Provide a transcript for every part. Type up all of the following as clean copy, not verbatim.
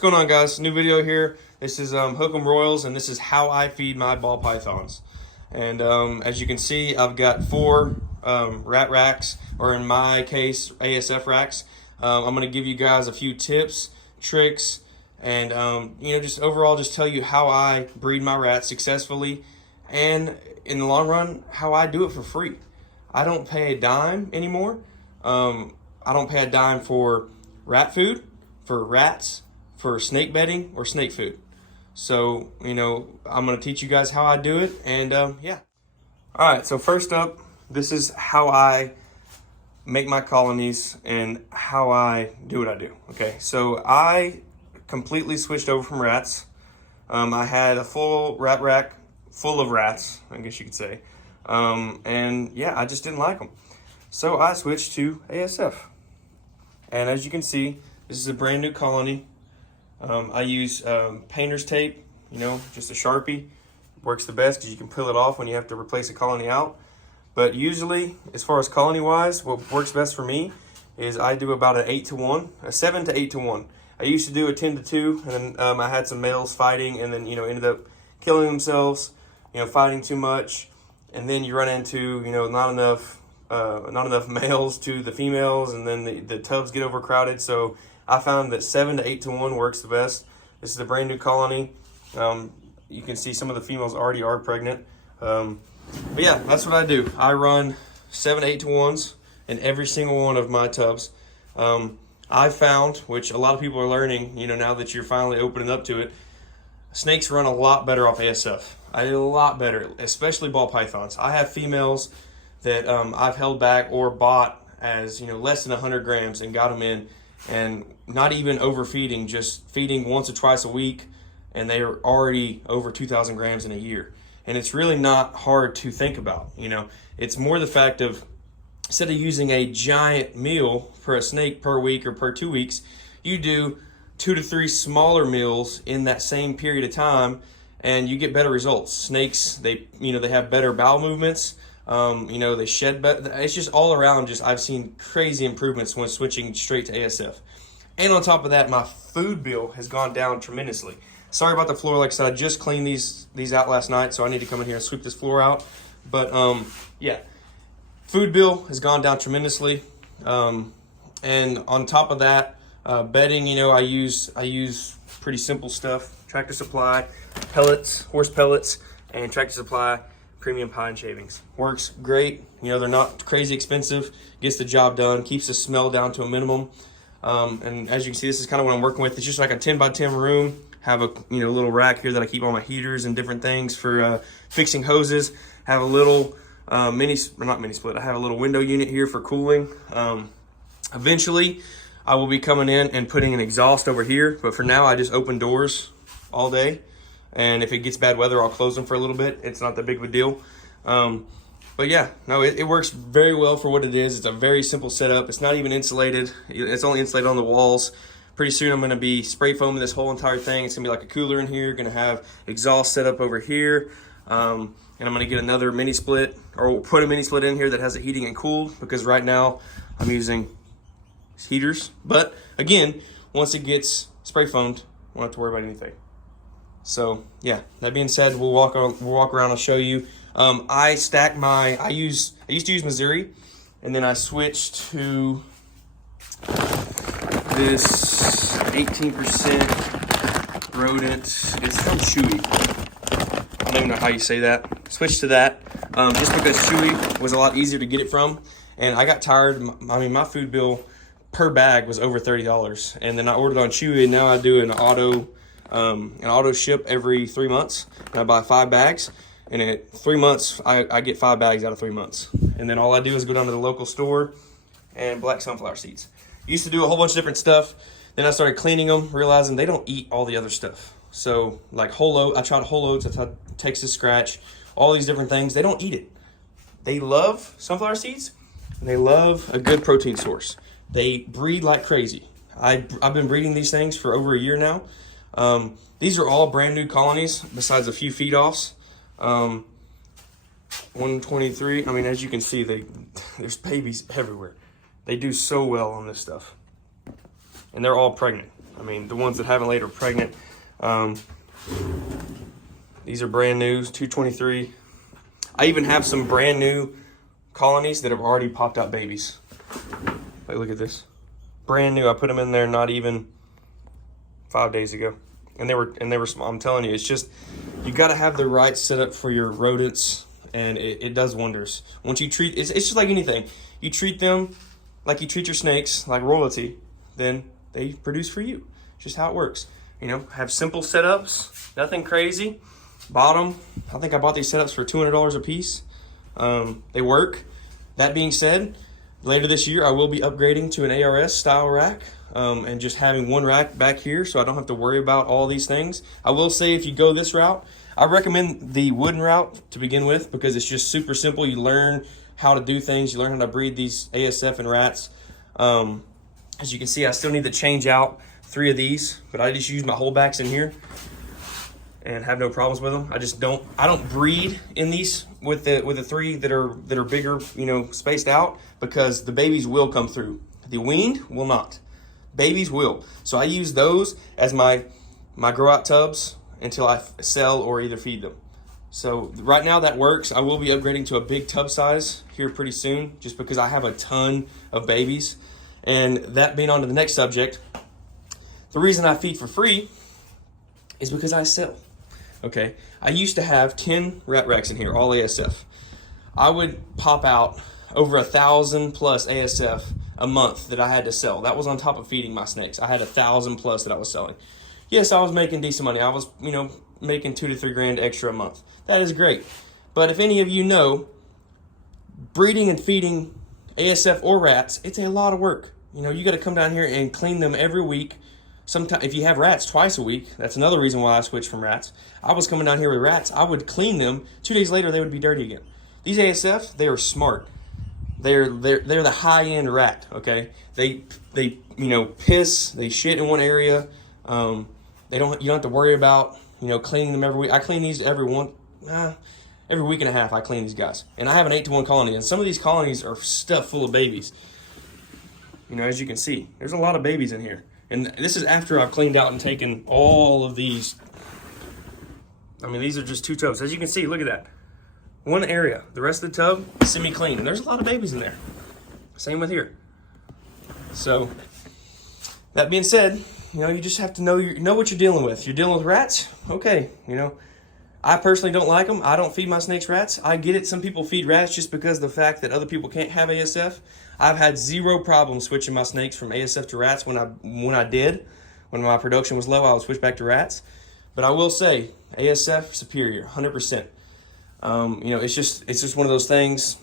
going on, guys? New video here. This is Hook 'em Royals, and this is how I feed my ball pythons. And as you can see, I've got 4 rat racks, or in my case, ASF racks. I'm going to give you guys a few tips, tricks, and just overall just tell you how I breed my rats successfully, and in the long run, how I do it for free. I don't pay a dime anymore. I don't pay a dime for rat food, for rats, for snake bedding, or snake food. So, I'm going to teach you guys how I do it, and yeah. All right, so first up, this is how I make my colonies and how I do what I do. Okay, so I completely switched over from rats. I had a full rat rack full of rats, I guess you could say. And yeah, I just didn't like them. So I switched to ASF. And as you can see, this is a brand new colony. I use painter's tape, just a Sharpie. Works the best because you can peel it off when you have to replace a colony out. But usually, as far as colony wise, what works best for me is I do about an 8-to-1, a 7 to 8 to 1. I used to do a 10 to 2, and then I had some males fighting, and then ended up killing themselves, fighting too much, and then you run into not enough males to the females, and then the tubs get overcrowded. So I found that 7 to 8 to 1 works the best. This is a brand new colony. You can see some of the females already are pregnant. But yeah, that's what I do. I run 7 to 8 to 1s in every single one of my tubs. I found, which a lot of people are learning, now that you're finally opening up to it, snakes run a lot better off ASF. A lot better, especially ball pythons. I have females that I've held back or bought as less than 100 grams and got them in, and not even overfeeding, just feeding once or twice a week, and they are already over 2,000 grams in a year. And it's really not hard to think about. It's more the fact of, instead of using a giant meal for a snake per week or per 2 weeks, you do 2 to 3 smaller meals in that same period of time, and you get better results. Snakes, they have better bowel movements. They shed better. It's just all around. I've seen crazy improvements when switching straight to ASF. And on top of that, my food bill has gone down tremendously. Sorry about the floor. Like I said, I just cleaned these out last night, so I need to come in here and sweep this floor out. But yeah, food bill has gone down tremendously. And on top of that, bedding, I use pretty simple stuff: Tractor Supply pellets, horse pellets, and Tractor Supply premium pine shavings. Works great. They're not crazy expensive. Gets the job done. Keeps the smell down to a minimum. And as you can see, this is kind of what I'm working with. It's just like a 10 by 10 room. Have a little rack here that I keep all my heaters and different things for fixing hoses. Have a little not mini split. I have a little window unit here for cooling. Eventually, I will be coming in and putting an exhaust over here. But for now, I just open doors all day. And if it gets bad weather, I'll close them for a little bit. It's not that big of a deal. But yeah, no, it works very well for what it is. It's a very simple setup. It's not even insulated. It's only insulated on the walls. Pretty soon I'm going to be spray foaming this whole entire thing. It's going to be like a cooler in here. Going to have exhaust set up over here. And I'm going to get another mini split, or put a mini split in here that has a heating and cooled, because right now I'm using heaters. But again, once it gets spray foamed, won't have to worry about anything. So yeah, that being said, we'll walk around. I'll show you. I used to use Missouri, and then I switched to this 18% rodent. It's from Chewy. I don't even know how you say that. Switched to that just because Chewy was a lot easier to get it from, and I got tired. My food bill per bag was over $30, and then I ordered on Chewy, and now I do an auto ship every 3 months. And I buy 5 bags, and in 3 months I get 5 bags out of 3 months. And then all I do is go down to the local store and black sunflower seeds. Used to do a whole bunch of different stuff. Then I started cleaning them, realizing they don't eat all the other stuff. So like whole oat, I tried whole oats, I tried Texas scratch, all these different things. They don't eat it. They love sunflower seeds, and they love a good protein source. They breed like crazy. I've been breeding these things for over a year now. These are all brand new colonies, besides a few feed-offs. 123, as you can see, there's babies everywhere. They do so well on this stuff. And they're all pregnant. I mean, the ones that haven't laid are pregnant. These are brand new, 223. I even have some brand new colonies that have already popped out babies. Like, look at this. Brand new. I put them in there not even 5 days ago. And they were small. I'm telling you, it's just, you got to have the right setup for your rodents, and it does wonders. Once you treat, it's just like anything. You treat them like you treat your snakes, like royalty, then they produce for you. Just how it works. You know, have simple setups, nothing crazy. Bought them. I think I bought these setups for $200 a piece. They work. That being said, later this year I will be upgrading to an ARS style rack, and just having one rack back here so I don't have to worry about all these things. I will say, if you go this route, I recommend the wooden route to begin with, because it's just super simple. You learn how to do things. You learn how to breed these ASF and rats. As you can see, I still need to change out 3 of these, but I just use my holdbacks in here and have no problems with them. I don't breed in these with the 3 that are bigger, you know, spaced out, because the babies will come through. The weaned will not. Babies will. So I use those as my grow out tubs until I sell or either feed them. So right now that works. I will be upgrading to a big tub size here pretty soon, just because I have a ton of babies. And that being on to the next subject, the reason I feed for free is because I sell. Okay, I used to have 10 rat racks in here, all ASF. I would pop out over 1,000 plus ASF a month that I had to sell. That was on top of feeding my snakes. I had 1,000 plus that I was selling. Yes, I was making decent money. I was, you know, making $2 to $3 grand extra a month. That is great. But if any of you know, breeding and feeding ASF or rats, it's a lot of work. You know, you got to come down here and clean them every week. Sometimes, if you have rats twice a week, that's another reason why I switched from rats. I was coming down here with rats. I would clean them. 2 days later, they would be dirty again. These ASF, they are smart. They're the high end rat. Okay, they you know, piss, they shit in one area. You don't have to worry about, you know, cleaning them every week. I clean these every week and a half. I clean these guys, and I have an 8-to-1 colony, and some of these colonies are stuffed full of babies. You know, as you can see, there's a lot of babies in here. And this is after I've cleaned out and taken all of these. I mean, these are just 2 tubs. As you can see, look at that. One area. The rest of the tub, semi-clean. And there's a lot of babies in there. Same with here. So, that being said, you know, you just have to know what you're dealing with. You're dealing with rats? Okay, you know. I personally don't like them. I don't feed my snakes rats. I get it. Some people feed rats just because of the fact that other people can't have ASF. I've had 0 problems switching my snakes from ASF to rats. When my production was low, I would switch back to rats. But I will say, ASF superior, 100%. You know, it's just one of those things.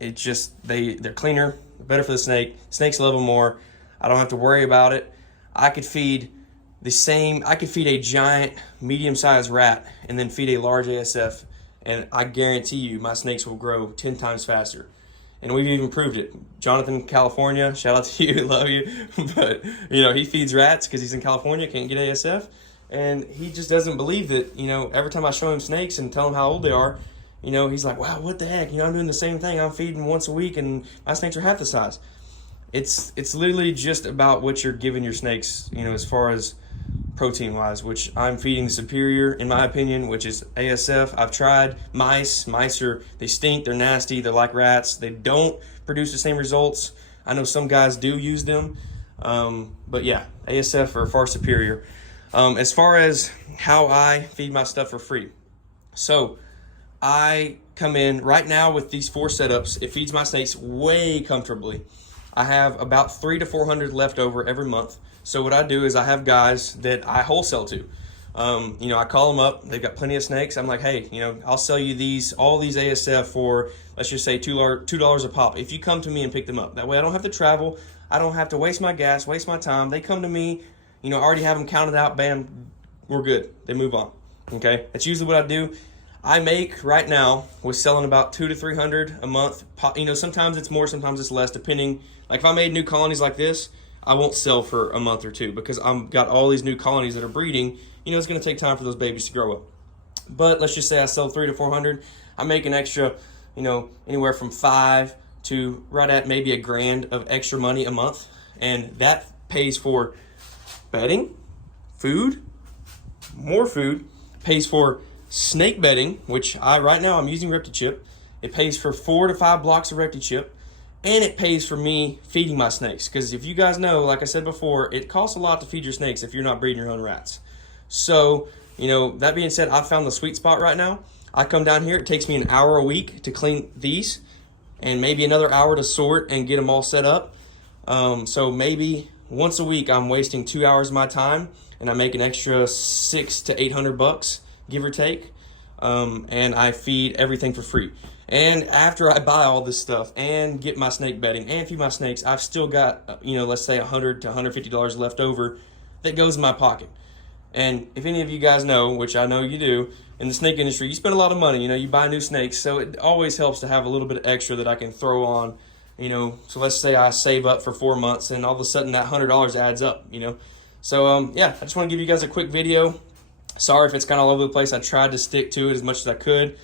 It's just they're cleaner, better for the snake. Snakes love them more. I don't have to worry about it. I could feed a giant, medium-sized rat and then feed a large ASF, and I guarantee you my snakes will grow 10 times faster. And we've even proved it. Jonathan, California, shout out to you, love you. But, you know, he feeds rats because he's in California, can't get ASF. And he just doesn't believe that, you know, every time I show him snakes and tell him how old they are, you know, he's like, wow, what the heck? You know, I'm doing the same thing. I'm feeding once a week and my snakes are half the size. It's literally just about what you're giving your snakes, you know, as far as protein-wise, which I'm feeding superior, in my opinion, which is ASF. I've tried mice. Mice they stink, they're nasty, they're like rats. They don't produce the same results. I know some guys do use them, but yeah, ASF are far superior. As far as how I feed my stuff for free. So I come in right now with these 4 setups. It feeds my snakes way comfortably. I have about 300 to 400 left over every month. So what I do is I have guys that I wholesale to. You know, I call them up. They've got plenty of snakes. I'm like, hey, you know, I'll sell you all these ASF for, let's just say $2 a pop if you come to me and pick them up. That way I don't have to travel. I don't have to waste my gas, waste my time. They come to me, you know, I already have them counted out. Bam, we're good. They move on. Okay, that's usually what I do. I make right now with selling about 200 to 300 a month. You know, sometimes it's more, sometimes it's less, depending. Like if I made new colonies like this, I won't sell for a month or 2 because I've got all these new colonies that are breeding. You know, it's going to take time for those babies to grow up. But let's just say I sell 300 to 400. I make an extra, you know, anywhere from 5 to right at maybe $1,000 of extra money a month, and that pays for bedding, food, more food, pays for snake bedding, which right now I'm using ReptiChip. It pays for 4 to 5 blocks of ReptiChip, and it pays for me feeding my snakes. Because if you guys know, like I said before, it costs a lot to feed your snakes if you're not breeding your own rats. So, you know, that being said, I found the sweet spot right now. I come down here, it takes me an hour a week to clean these, and maybe another hour to sort and get them all set up. So maybe once a week I'm wasting 2 hours of my time, and I make an extra $600 to $800, give or take. And I feed everything for free. And after I buy all this stuff and get my snake bedding and feed my snakes, I've still got, you know, let's say $100 to $150 left over that goes in my pocket. And if any of you guys know, which I know you do, in the snake industry, you spend a lot of money, you know, you buy new snakes, so it always helps to have a little bit of extra that I can throw on, you know. So let's say I save up for 4 months, and all of a sudden that $100 adds up, you know. So yeah, I just want to give you guys a quick video. Sorry if it's kind of all over the place. I tried to stick to it as much as I could.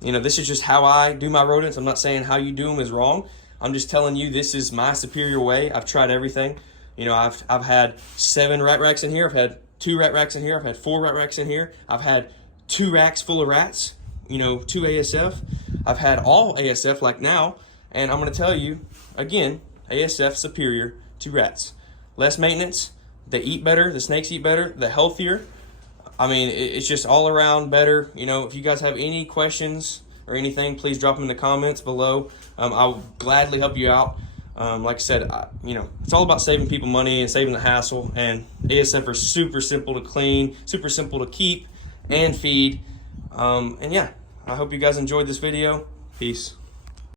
You know, this is just how I do my rodents. I'm not saying how you do them is wrong. I'm just telling you this is my superior way. I've tried everything. You know, I've had 7 rat racks in here. I've had 2 rat racks in here. I've had 4 rat racks in here. I've had 2 racks full of rats, you know, 2 ASF. I've had all ASF like now. And I'm going to tell you, again, ASF superior to rats. Less maintenance. They eat better. The snakes eat better. They're healthier. I mean, it's just all around better. You know, if you guys have any questions or anything, please drop them in the comments below. I'll gladly help you out. Like I said, you know, it's all about saving people money and saving the hassle. And ASF are super simple to clean, super simple to keep and feed. And yeah, I hope you guys enjoyed this video. Peace.